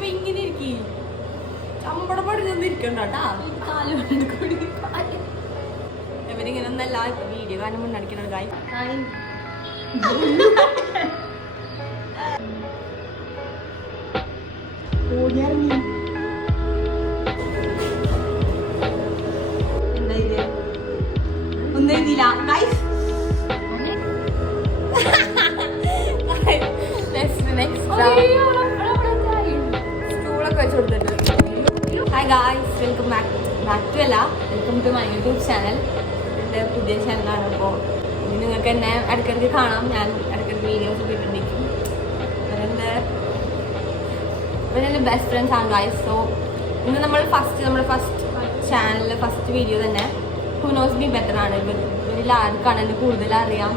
അപ്പൊ ഇങ്ങനെ ഇരിക്കും ചമ്പട പടിഞ്ഞൊന്നും ഇരിക്കണ്ടാ ഇവരിങ്ങനെ ഒന്നല്ല ഇപ്പൊ വീഡിയോ കാരണം മുന്നടിക്കണ കായ് എന്താ ഇത് ഒന്നും എഴുതിയില്ല ഗൈസ് സ്റ്റൂളൊക്കെ വെച്ച് കൊടുത്തിട്ട് hi guys welcome back to അല്ല welcome to my YouTube channel എൻ്റെ പുതിയ ചാനലാണ്. അപ്പോൾ ഇനി നിങ്ങൾക്ക് എന്നെ ഇടയ്ക്കിടയ്ക്ക് കാണാം. ഞാൻ ഇടയ്ക്കിടയ്ക്ക് വീഡിയോസ് ഒക്കെ ഇട്ടിരിക്കും. ഇവരെൻ്റെ ബെസ്റ്റ് ഫ്രണ്ട്സ് ആണ് ഗായ്സ്. സോ ഇന്ന് നമ്മുടെ ഫസ്റ്റ് ചാനലിലെ ഫസ്റ്റ് വീഡിയോ തന്നെ ഹു നോസ് മീ ബെറ്റർ ആണ്. ഇവരിൽ ആർക്കാണ് എന്നെ കൂടുതൽ അറിയാം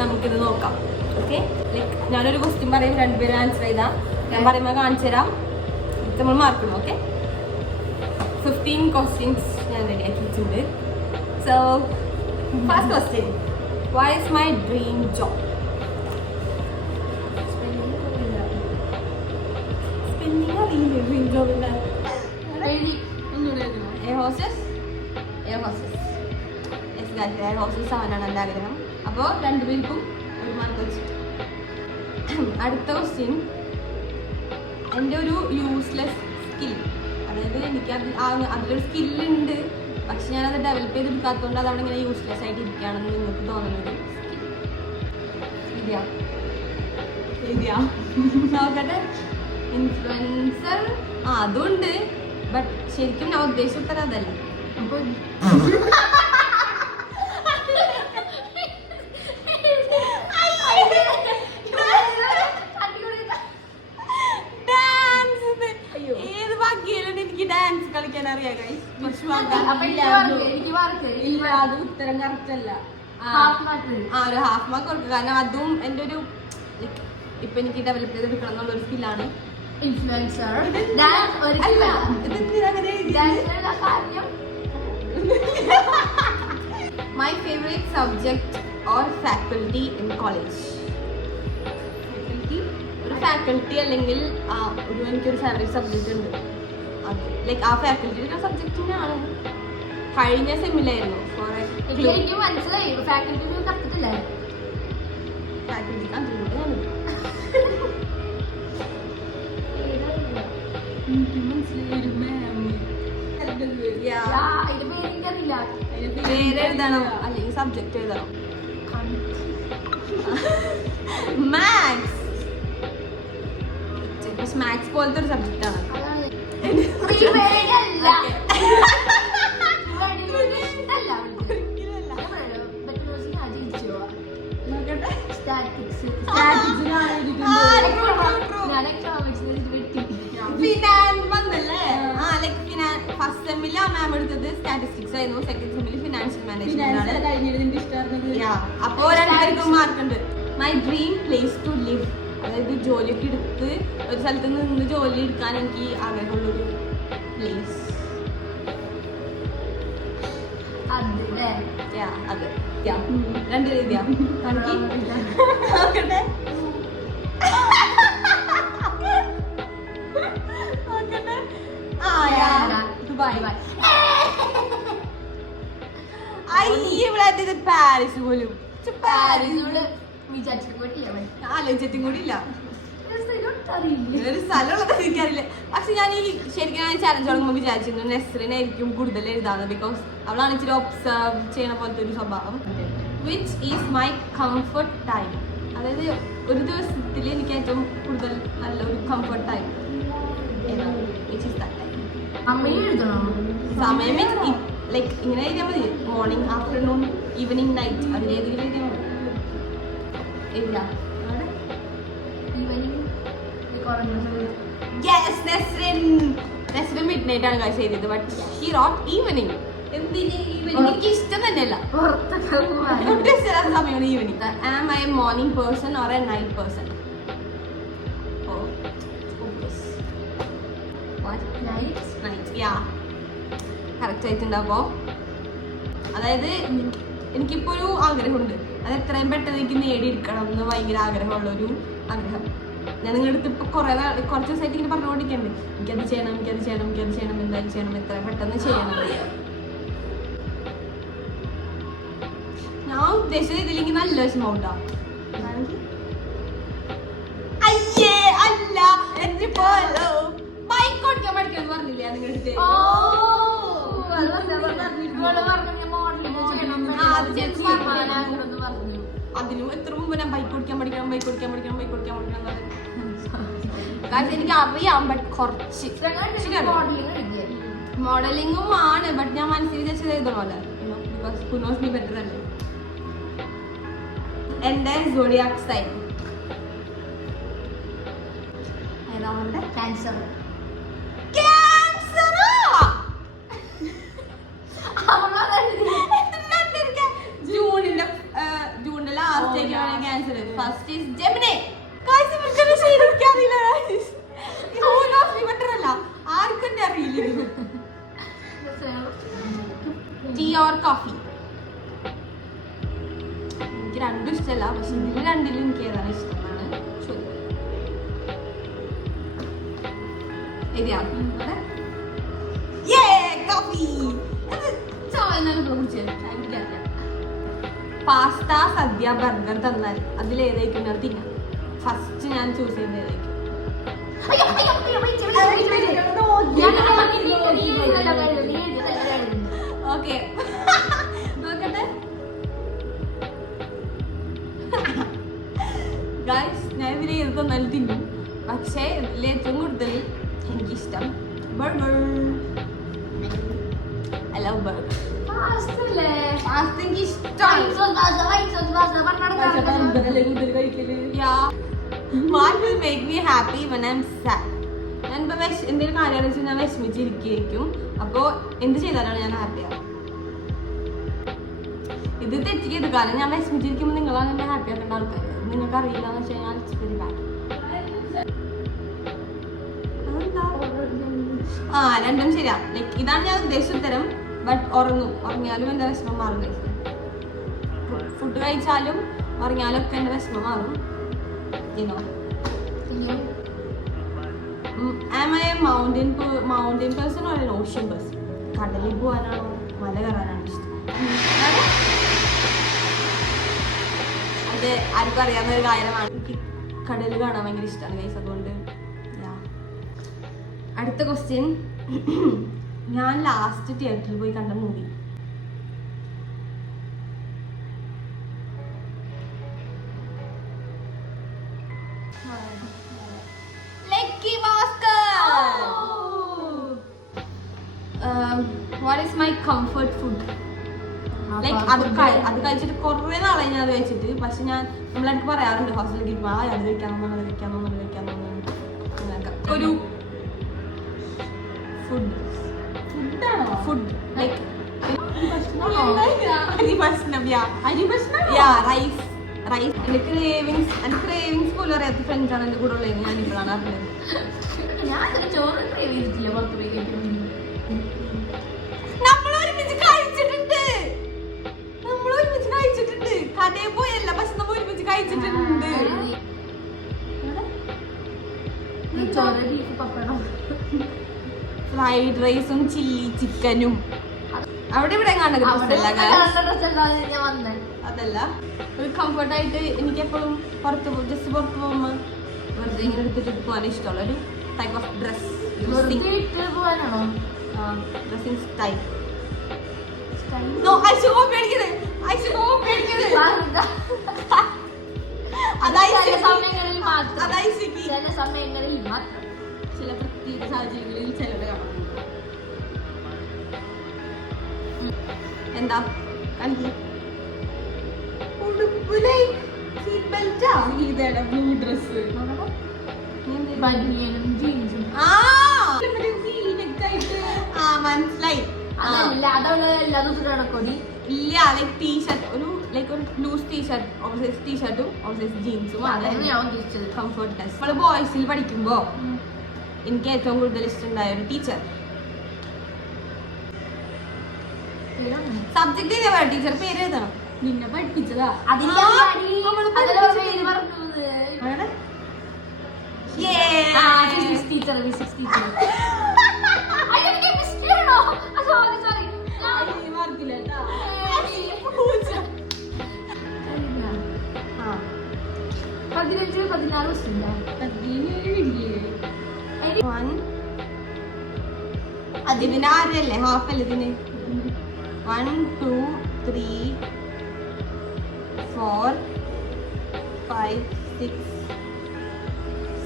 നമുക്കിത് നോക്കാം. ഓക്കെ, ലൈക്ക് ഞാനൊരു ക്വസ്റ്റ്യൻ പറയും, രണ്ടുപേരും ആൻസർ ചെയ്താൽ ഞാൻ പറയുമ്പോൾ കാണിച്ചു തരാം, നമ്മൾ മാർക്കിടും. ഓക്കെ, 15 ക്വസ്റ്റ്യൻസ് ഞാൻ റെഡി ആക്കിയിട്ടുണ്ട്. So first question, what is my dream job? Dream ജോബിൻ്റെ എയർ ഹോസ്റ്റസ് എയർ ഹോസ്റ്റസ് ആവാനാണ് എൻ്റെ ആഗ്രഹം. അപ്പോൾ രണ്ടുപേർക്കും ഒരു മാർക്ക് വെച്ചിട്ട്. അടുത്ത ക്വസ്റ്റ്യൻ, എൻ്റെ ഒരു യൂസ്ലെസ് സ്കിൽ, അതായത് എനിക്ക് അതിലൊരു സ്കില്ലുണ്ട് പക്ഷെ ഞാനത് ഡെവലപ്പ് ചെയ്തെടുക്കാത്തതുകൊണ്ട് അതവിടെ ഇങ്ങനെ യൂസ്ലെസ് ആയിട്ട് ഇരിക്കുകയാണെന്ന് നിങ്ങൾക്ക് തോന്നുന്നത് ശരിയാ? നോക്കട്ടെ. ഇൻഫ്ലുവൻസർ അതുണ്ട്, ബട്ട് ശരിക്കും ഞാൻ ഉദ്ദേശിച്ചത് അതല്ല. അപ്പോൾ ഡാൻസ് കളിക്കാൻ അറിയാം. അത് ഉത്തരം കറക്റ്റ് അല്ല. ഒരു ഹാഫ് മാർക്ക് കൊടുക്കുക, കാരണം അതും എൻ്റെ ഒരു ഇപ്പൊ എനിക്ക് ഡെവലപ്പ് ചെയ്തെടുക്കണം എന്നുള്ളൊരു സ്കില്ലാണ്. My favourite subject or faculty in college? ഒരു ഫാക്കൽറ്റി അല്ലെങ്കിൽ എനിക്കൊരു ഫേവറേറ്റ് സബ്ജക്റ്റ് ഉണ്ട്. ലൈക്ക് ആ ഫാക്കൽറ്റിയുടെ സബ്ജക്റ്റിനാണ്. കഴിഞ്ഞ സെമ്മിലായിരുന്നു മനസ്സിലായി. ഫാക്കൽറ്റി പേരെഴുതണം അല്ലെങ്കിൽ സബ്ജക്റ്റ് എഴുതണം. മാത്സ് പോലത്തെ ഒരു സബ്ജക്റ്റ് ആണ്. ഫസ്റ്റ് സെമ്മില് മാം എടുത്തത് സ്റ്റാറ്റിസ്റ്റിക്സ് ആയിരുന്നു, സെക്കൻഡ് സെമ്മില് ഫിനാൻഷ്യൽ മാനേജ്മെന്റ് ആണ്. അപ്പോ രണ്ടുപേർക്കും മാർക്കുണ്ട്. My dream place to live, അതായത് ജോലിയൊക്കെ എടുത്ത് ഒരു സ്ഥലത്ത് നിന്ന് ജോലി എടുക്കാൻ എനിക്ക് ആഗ്രഹമുള്ളൊരു പ്ലേസ്. അത് രണ്ട് രീതിയാ. നോക്കട്ടെ. പാരീസ് പോലും ആലോചിച്ചിട്ടും കൂടി ഇല്ല. ഒരു സ്ഥലമുള്ളത് എനിക്കറിയില്ല. പക്ഷെ ഞാൻ ഈ ശരിക്കും ഞാൻ ചലഞ്ച് തുടങ്ങുമ്പോൾ വിചാരിച്ചിരുന്നു നെസ്റിനായിരിക്കും കൂടുതൽ എഴുതാന്ന്, ബിക്കോസ് അവളാണ് ഇച്ചിരി ഒബ്സർവ് ചെയ്യണ പോലത്തെ ഒരു സ്വഭാവം. Which is my comfort time, അതായത് ഒരു ദിവസത്തിൽ എനിക്ക് ഏറ്റവും കൂടുതൽ നല്ലൊരു കംഫർട്ട് ടൈം ഏതാണ്? Which is that time? സമയം മീൻസ് ലൈക്ക് ഇങ്ങനെ എഴുതിയാൽ മതി. മോർണിംഗ്, ആഫ്റ്റർനൂൺ, ഈവനിങ്, നൈറ്റ്, അതിലേതെങ്കിലും എഴുതിയാൽ മതി. എഴുതാം. Yes, Nesrin midnight ആണ് guys ചെയ്തത്, but she wrote evening. എന്തിന് ഈവനിങ്? എനിക്ക് ഇഷ്ടം തന്നെയല്ല സമയമാണ് evening. Am I a morning person or a night person? Oh, focus. What? Night. Yeah. Correct ആയിട്ടുണ്ട്. അപ്പോൾ അതായത് എനിക്കിപ്പോൾ ഒരു ആഗ്രഹമുണ്ട്, അത് എത്രയും പെട്ടെന്ന് എനിക്ക് നേടിയെടുക്കണം എന്ന് ഭയങ്കര ആഗ്രഹമുള്ളൊരു ആഗ്രഹം. ഞാൻ നിങ്ങളുടെ അടുത്ത് ഇപ്പൊ കുറച്ച് ദിവസമായിട്ട് ഇങ്ങനെ പറഞ്ഞുകൊണ്ടിരിക്കണ്ടേ, എനിക്കത് ചെയ്യണം എന്തായാലും ചെയ്യണം, എത്ര പെട്ടെന്ന് ചെയ്യണം. ഞാൻ ഉദ്ദേശിച്ചത് ഇതിലേക്ക് നല്ല വിഷമമുണ്ടാ. അയ്യേ അല്ല പോലോ ബൈക്ക് ഓടിക്കാൻ പഠിക്കണം പറഞ്ഞില്ലേ നിങ്ങളുടെ അതിനും എത്ര മുമ്പ് ഞാൻ ബൈക്ക് ഓടിക്കാൻ പഠിക്കണം കാരണം എനിക്ക് അറിയാം. ബട്ട് കുറച്ച് മോഡലിംഗും ആണ്, ബട്ട് ഞാൻ മനസ്സിൽ വിചാരിച്ചത് എഴുതണമല്ലോ, because who knows me better അല്ലേ. എന്റെ സോഡിയാക് സൈൻ ഏതാ? ക്യാൻസർ. ജൂണിന്റെ ലാസ്റ്റേക്കാണ് ക്യാൻസർ. First is Gemini. ആർക്കും അറിയില്ല. Tea or coffee? എനിക്ക് രണ്ടും ഇഷ്ടമല്ല, പക്ഷെ ഇതിൽ രണ്ടിലും എനിക്ക് ഏതാണ് ഇഷ്ടമാണ് ചോദിക്കുന്നത്. പാസ്ത, സദ്യ, ബർഗർ തന്നാൽ അതിലേതായിരിക്കും ഞാൻ തിന്നാം? ഫസ്റ്റ് ഞാൻ ചൂസ് ചെയ്യുന്നത് ഏതായിരിക്കും? ഓക്കെ നോക്കട്ടെ ഗൈസ്, ഞാൻ ഇതിൽ ഏത് തന്നാലും തിന്നും. പക്ഷേ ഇതിൽ ഏറ്റവും കൂടുതൽ എനിക്കിഷ്ടം burger. I love burger. Pasta എനിക്ക് ഇഷ്ടമാണ്. What will make me happy when I'm sad? ഞാൻ ഇപ്പൊ എന്തെങ്കിലും കാര്യം വെച്ചാൽ ഞാൻ വിഷമിച്ചിരിക്കും. അപ്പോ എന്ത് ചെയ്താലാണ് ഞാൻ ഹാപ്പിയാവും? ഇത് തെറ്റിക്കരുത്, കാരണം ഞാൻ വിഷമിച്ചിരിക്കുമ്പോൾ നിങ്ങളാണ് എന്നെ ഹാപ്പി ആക്കേണ്ട ആൾക്കാർ. നിങ്ങൾക്ക് അറിയില്ല എന്ന് വെച്ച് കഴിഞ്ഞാൽ ഇറ്റ്സ് വെരി ബാഡ്. രണ്ടും ശരിയാ. ലൈക്ക് ഇതാണ് ഞാൻ ഉദ്ദേശിച്ച ഉത്തരം. ബട്ട് ഉറങ്ങിയാലും എന്റെ വിഷമം മാറും. ഫുഡ് കഴിച്ചാലും ഉറങ്ങിയാലും ഒക്കെ എന്റെ വിഷമം മാറും. Am I a mountain person or an ocean person? കടലിൽ പോകാനാണോ മല കയറാനാണോ ഇഷ്ടം? അത് ആർക്കും അറിയാവുന്ന ഒരു കാര്യമാണ്. എനിക്ക് കടൽ കാണാൻ ഭയങ്കര ഇഷ്ടമാണ് ഗൈസ്. അതുകൊണ്ട് അടുത്ത ക്വസ്റ്റ്യൻ. ഞാൻ ലാസ്റ്റ് തിയേറ്ററിൽ പോയി കണ്ട movie? What is my comfort food? Like അത് കഴിച്ചിട്ട് കുറേ നാളായി ഞാൻ അത് കഴിച്ചിട്ട്. പക്ഷെ ഞാൻ നമ്മളെനിക്ക് പറയാറുണ്ട് ഹോസ്റ്റലിൽ ഇരിക്കുമ്പോൾ അത് കഴിക്കാന്നോ ഒരു ഫുഡ് ലൈക്ക് റൈസ്. എന്റെ ക്രേവിങ്സ് പോലും അറിയാത്ത ഫ്രണ്ട്സാണ് എന്റെ കൂടെ ഉള്ളത്. ഞാൻ ഇപ്പോഴാണ് അറിഞ്ഞത്. നമ്മൾ ഒരുമിച്ച് കഴിച്ചിട്ടുണ്ട്. കടയിൽ പോയല്ല, പക്ഷെ നമ്മൾ ഒരുമിച്ച് കഴിച്ചിട്ടുണ്ട്. ഫ്രൈഡ് റൈസും ചില്ലി ചിക്കനും അവിടെ ഇവിടെ അതല്ല. ഒരു കംഫർട്ടായിട്ട് എനിക്ക് എപ്പോഴും പുറത്ത് പോകുമ്പോൾ വെറുതെ ഇങ്ങനെ എടുത്തിട്ട് പോകാൻ ഇഷ്ടമുള്ള ഒരു ടൈപ്പ് ഓഫ് ഡ്രസ്സിംഗ് സ്റ്റൈൽ. ചില പ്രത്യേക സാഹചര്യങ്ങളിൽ ചിലരുടെ കാണാം. എന്താ ബ്ലൂ ഡ്രസ് മനസ്സിലായി. ഇല്ല, ലൈക്ക് ടീഷർട്ട്, ഒരു ലൂസ് ടീഷർട്ട്, ഓവർസൈസ് ടീഷർട്ടും ഓവർസൈസ് ജീൻസും ആണ് കംഫർട്ട് ഡ്രസ്. നമ്മള് ബോയ്സിൽ പഠിക്കുമ്പോ എനിക്ക് ഏറ്റവും കൂടുതൽ ഇഷ്ടമുണ്ടായ ഒരു ടീച്ചർ. സബ്ജക്ട് ചെയ്ത ടീച്ചർ പേര് എഴുതണം. നിന്നെ പഠിപ്പിച്ചതാ. 360. അയ്യോ കെമിസ്ട്രി ആണോ? Sorry sorry. മാർക്കില്ല കേട്ടോ. ആ 15-14 ദിവസമില്ല. 1 അതിന് 6 അല്ലേ? ഹാഫ് അല്ലേ ഇതിന്? 1 2 3 4 5 6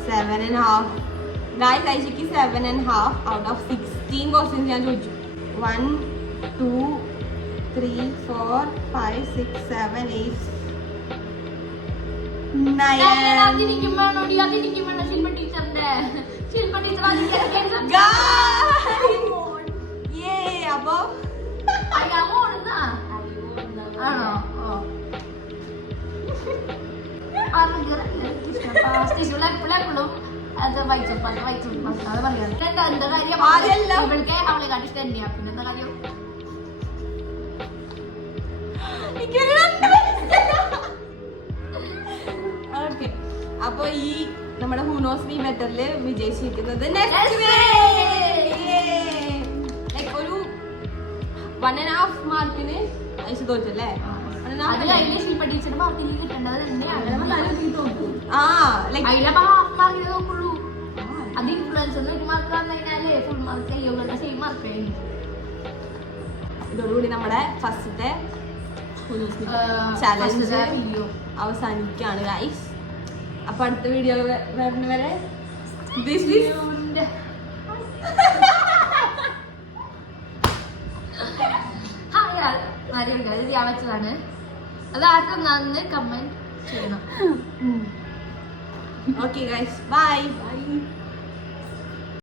7.5. ഗായ്സ് ഐഷയ്ക്ക് 7.5 ഔട്ട് ഓഫ് 16 ക്വസ്റ്റ്യൻസ് ഞാൻ ചോദിച്ചു. 1 2 3 4 5 6 7 8 9. അതിനിക്കും വേണം ശില്പ ടീച്ചറിന്റെ. ശില്പ ടീച്ചർ അപ്പൊ അറിയാമോ? ആണോ? എപ്പോഴും അത് വായിച്ചോട്ടെ അത് പറയാം. എന്താ കാര്യം? ഇവൾക്ക് അവളെ കാട്ടി ഇഷ്ടം തന്നെയാ. പിന്നെന്താ കാര്യം? ഓക്കെ, അപ്പൊ ഈ നമ്മുടെ ഹൂ നോസ് മീ ബെറ്ററിൽ വിജയിച്ചിരിക്കുന്നത് ഒരു 1.5 മാർക്കിന് ഐഷ തോറ്റല്ലേ? അത് കഴിഞ്ഞ ശില്പ ടീച്ചർ മാർക്കിൽ കിട്ടേണ്ടത് ആ ഹാഫ് മാർക്കിൽ നോക്കുള്ളൂ. അത് ഇൻഫ്ലുവൻസർ 1 മാർക്ക് വന്നതിനാലേ ഫുൾ മാർക്ക് ചെയ്യുക. Same mark. ഇതോടുകൂടി നമ്മുടെ ഫസ്റ്റത്തെ ചാലഞ്ച് വീഡിയോ അവസാനിക്കുകയാണ് ഗൈസ്. അപ്പൊ അടുത്ത വീഡിയോ വരുന്നവരെ ചെയ്യാൻ പറ്റതാണ്. അത് ആർക്കും കമന്റ് ചെയ്യണം. Okay guys, by.